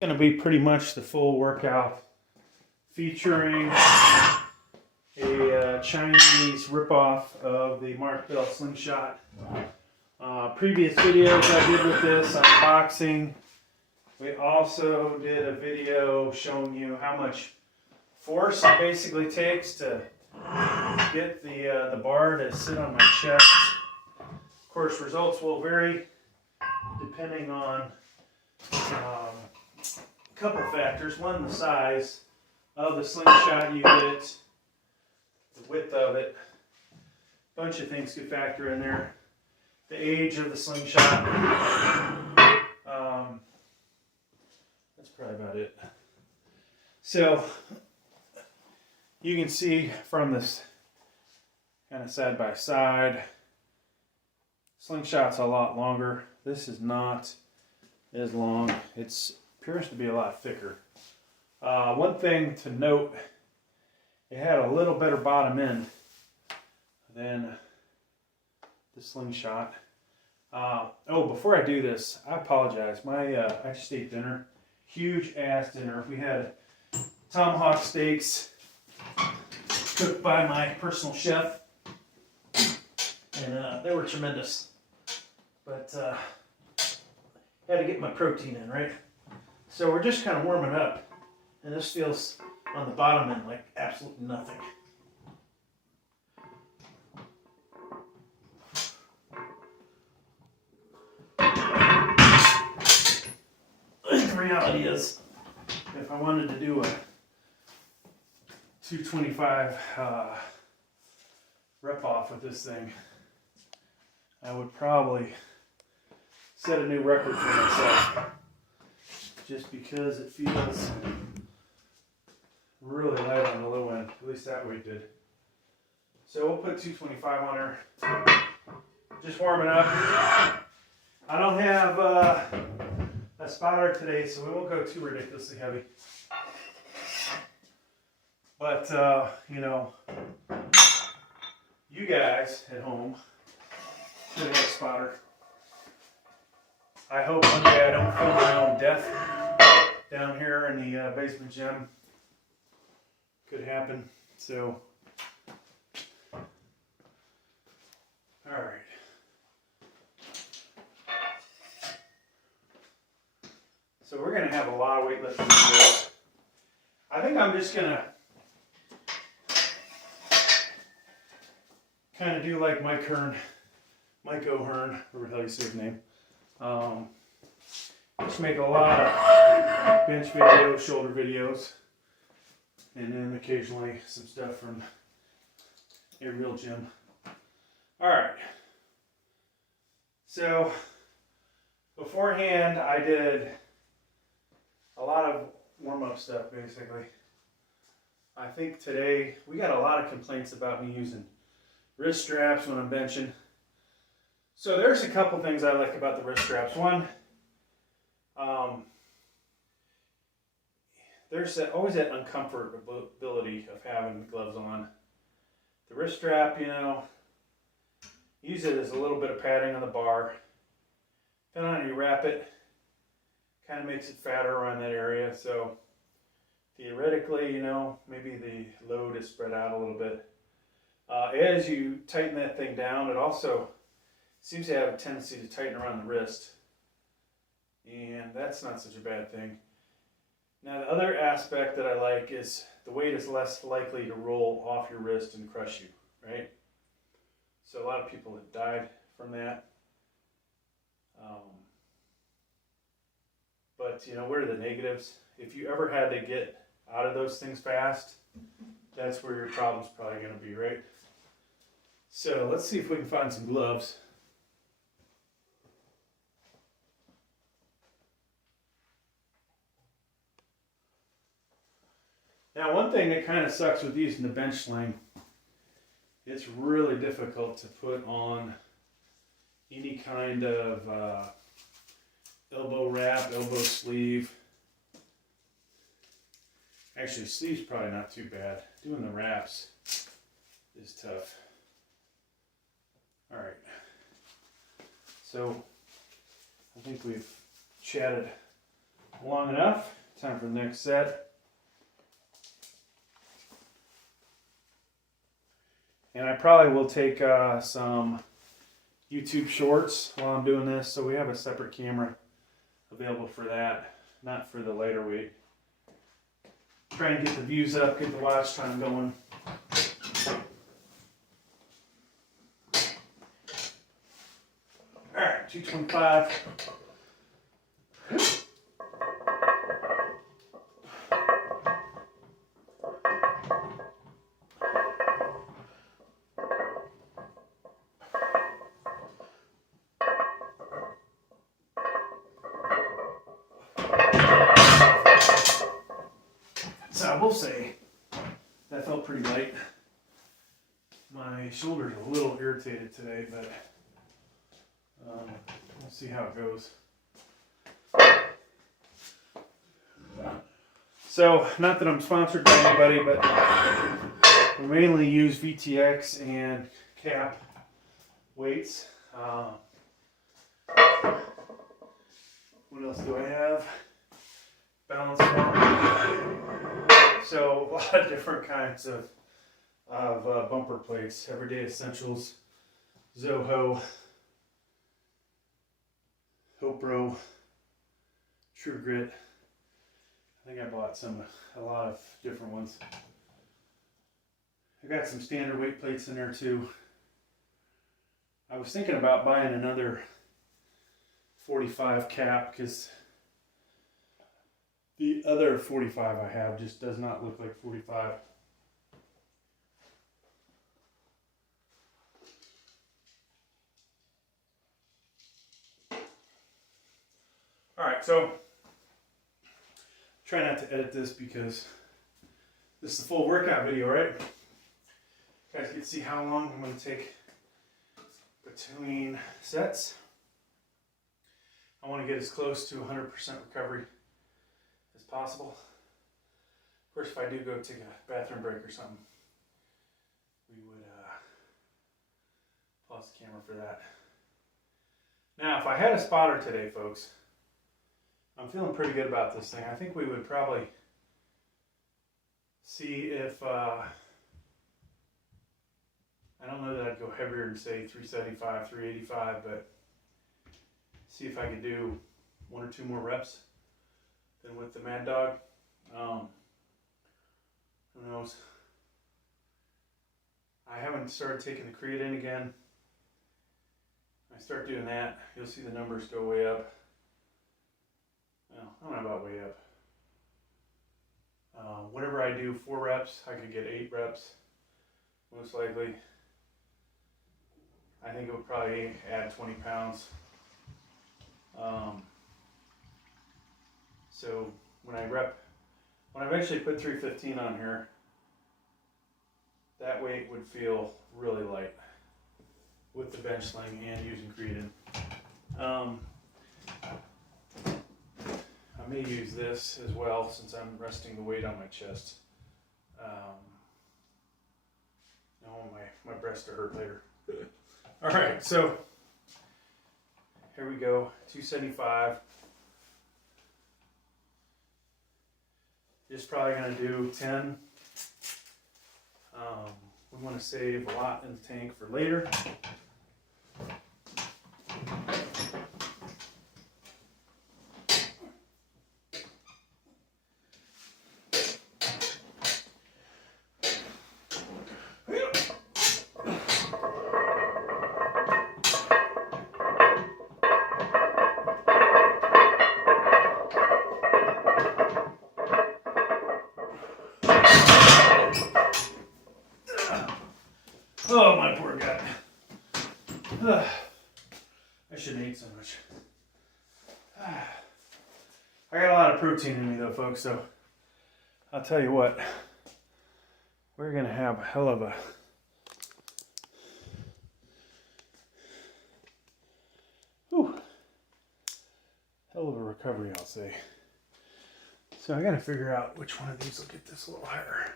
Going to be pretty much the full workout, featuring a Chinese ripoff of the Mark Bell Slingshot. Previous videos I did with this unboxing. We also did a video showing you how much force it basically takes to get the bar to sit on my chest. Of course, results will vary depending on a couple factors. One, the size of the slingshot you get, the width of it, a bunch of things could factor in there. The age of the slingshot. That's probably about it. So you can see from this kind of side by side, slingshot's a lot longer. This is not as long. It appears to be a lot thicker. One thing to note, it had a little better bottom end than the slingshot. Oh, before I do this, I apologize. I just ate dinner. Huge ass dinner. We had tomahawk steaks cooked by my personal chef, and they were tremendous. But had to get my protein in, right? So we're just kind of warming up, and this feels on the bottom end like absolutely nothing. The reality is, if I wanted to do a 225 rep off with this thing, I would probably set a new record for myself, just because it feels really light on the low end. At least that weight did. So we'll put 225 on her. Just warming up. I don't have a spotter today, so we won't go too ridiculously heavy. But, you know, you guys at home should have a spotter. I hope one day I don't film my own death down here in the basement gym. Could happen. So, all right. So we're going to have a lot of weightlifting videos. I think I'm just going to kind of do like Mike O'Hearn, whatever the hell you say his name. Just make a lot of bench videos, shoulder videos, and then occasionally some stuff from a real gym. Alright. So, beforehand I did a lot of warm-up stuff basically. I think today we got a lot of complaints about me using wrist straps when I'm benching. So there's a couple things I like about the wrist straps. One, there's always that uncomfortability of having gloves on. The wrist strap, you know, use it as a little bit of padding on the bar. Depending on how you wrap it, kind of makes it fatter around that area. So theoretically, you know, maybe the load is spread out a little bit. As you tighten that thing down, it also seems to have a tendency to tighten around the wrist, and that's not such a bad thing. Now the other aspect that I like is the weight is less likely to roll off your wrist and crush you, right? So a lot of people have died from that. But you know, what are the negatives? If you ever had to get out of those things fast, that's where your problem's probably going to be, right? So let's see if we can find some gloves. Now, one thing that kind of sucks with using the bench sling, it's really difficult to put on any kind of elbow wrap, elbow sleeve. Actually, sleeve's probably not too bad. Doing the wraps is tough. All right. So I think we've chatted long enough. Time for the next set. And I probably will take some YouTube shorts while I'm doing this, so we have a separate camera available for that, not for the lighter weight. Try and get the views up, get the watch time going. All right, 225. So I will say, that felt pretty light. My shoulder's a little irritated today, but we'll see how it goes. So, not that I'm sponsored by anybody, but we mainly use VTX and cap weights. What else do I have? Balance bar. So a lot of different kinds of bumper plates. Everyday Essentials, Zoho, HoPro, True Grit. I think I bought a lot of different ones. I got some standard weight plates in there too. I was thinking about buying another 45 cap because the other 45 I have just does not look like 45. Alright, so try not to edit this because this is the full workout video, right? You guys can see how long I'm going to take between sets. I want to get as close to 100% recovery as possible. Of course, if I do go take a bathroom break or something, we would pause the camera for that. Now, if I had a spotter today, folks, I'm feeling pretty good about this thing. I think we would probably see if, I don't know that I'd go heavier than say 375, 385, but see if I could do 1 or 2 more reps than with the Mad Dog. Who knows? I haven't started taking the creatine again. When I start doing that, you'll see the numbers go way up. Well, I don't know about way up. Whenever I do 4 reps, I could get 8 reps, most likely. I think it would probably add 20 pounds. So when I eventually put 315 on here, that weight would feel really light with the bench sling and using creatine. I may use this as well since I'm resting the weight on my chest. I want my breast to hurt later. All right, so here we go, 275. Just probably gonna do 10. We want to save a lot in the tank for later. Oh, my poor guy. I shouldn't eat so much. I got a lot of protein in me though, folks, so I'll tell you what. We're going to have a hell of a recovery, I'll say. So I got to figure out which one of these will get this a little higher.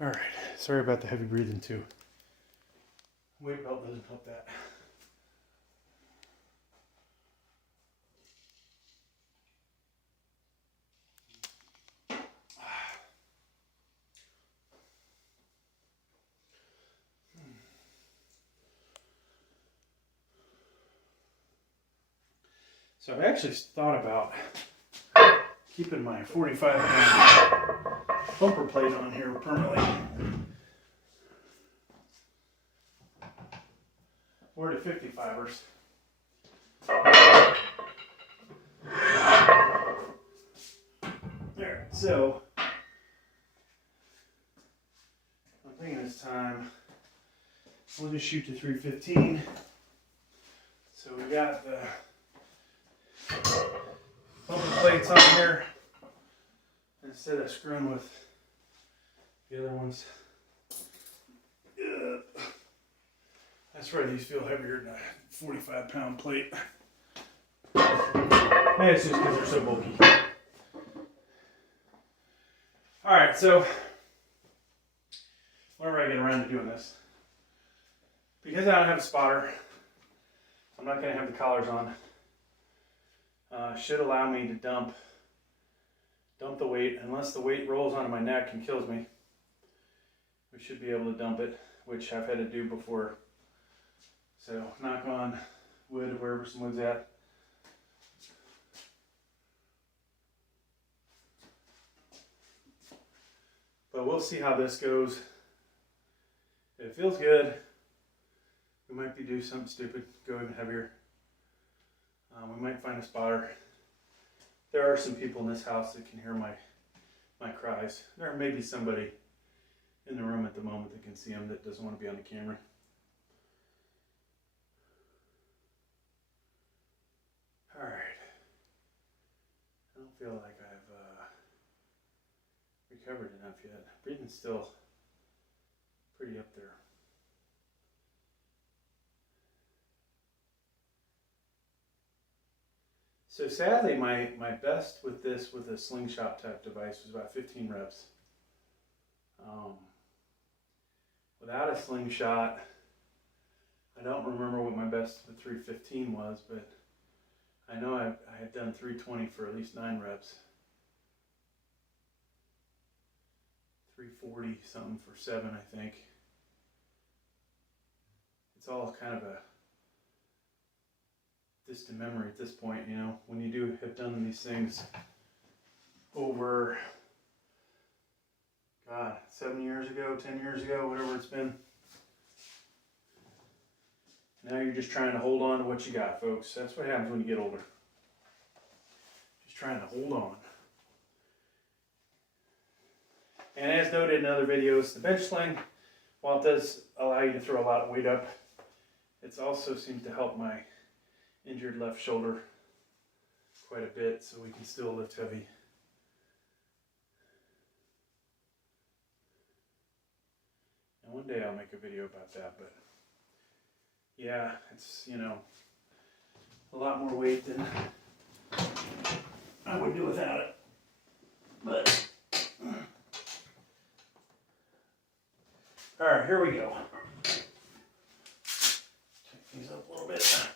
All right, sorry about the heavy breathing too. Weight belt doesn't help that. So I've actually thought about keeping my 45-pound bumper plate on here permanently. Or to 55ers. There, so I'm thinking this time we'll just shoot to 315. So we got the bumper plates on here instead of screwing with the other ones. That's right, these feel heavier than a 45-pound plate. Maybe it's just because they're so bulky. Alright, so whenever I get around to doing this, because I don't have a spotter, I'm not going to have the collars on. Should allow me to dump the weight. Unless the weight rolls onto my neck and kills me, we should be able to dump it, which I've had to do before. So knock on wood, wherever some wood's at. But we'll see how this goes. If it feels good, we might do something stupid, go even heavier. We might find a spotter. There are some people in this house that can hear my cries. There may be somebody in the room at the moment that can see them that doesn't want to be on the camera. Alright. I don't feel like I've recovered enough yet. Breathing's still pretty up there. So sadly, my best with this, with a Slingshot type device, was about 15 reps. Without a Slingshot, I don't remember what my best with 315 was, but I know I had done 320 for at least 9 reps. 340 something for 7, I think. It's all kind of a distant memory at this point, you know, when you have done these things over, God, 7 years ago, 10 years ago, whatever it's been. Now you're just trying to hold on to what you got, folks. That's what happens when you get older. Just trying to hold on. And as noted in other videos, the bench sling, while it does allow you to throw a lot of weight up, it also seems to help my injured left shoulder quite a bit, so we can still lift heavy. And one day I'll make a video about that, but yeah, it's, you know, a lot more weight than I would do without it. But all right, here we go. Take these up a little bit.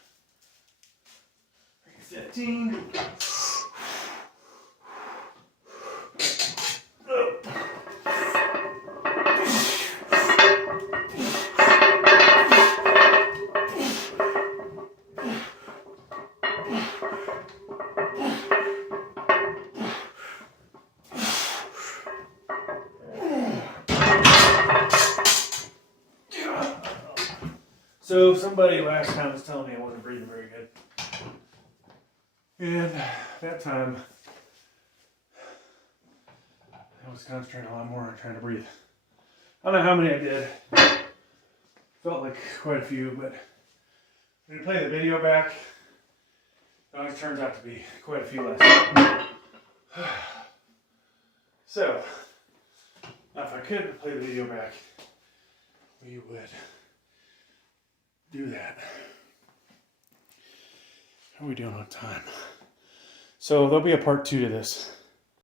15. So somebody last time was telling me I wasn't breathing very good. And that time, I was concentrating a lot more on trying to breathe. I don't know how many I did. Felt like quite a few, but when you play the video back, it always turns out to be quite a few less. So, now if I could play the video back, we would do that. How are we doing on time? So there'll be a part 2 to this.